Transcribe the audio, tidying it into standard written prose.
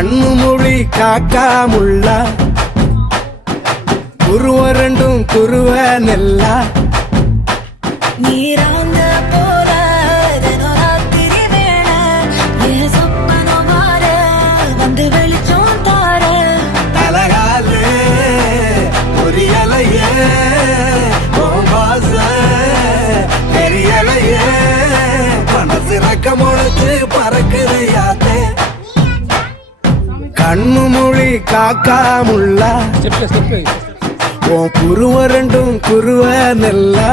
கண்ணு மொழி காக்காமுள்ள குருவ ரெண்டும் குருவ நெல்லா நீராந்த போல தினராத்திரி வேண என் சொப்பனம் மாற வந்து வெளிச்சம் தார தலகாலே புரியலையே பாச தெரியலையே மனசு ரக்க முளைச்சு பறக்குதையாத்தே கண்ணு மொழி காக்காமுள்ள உன் குருவ ரெண்டும் குருவ நெல்லா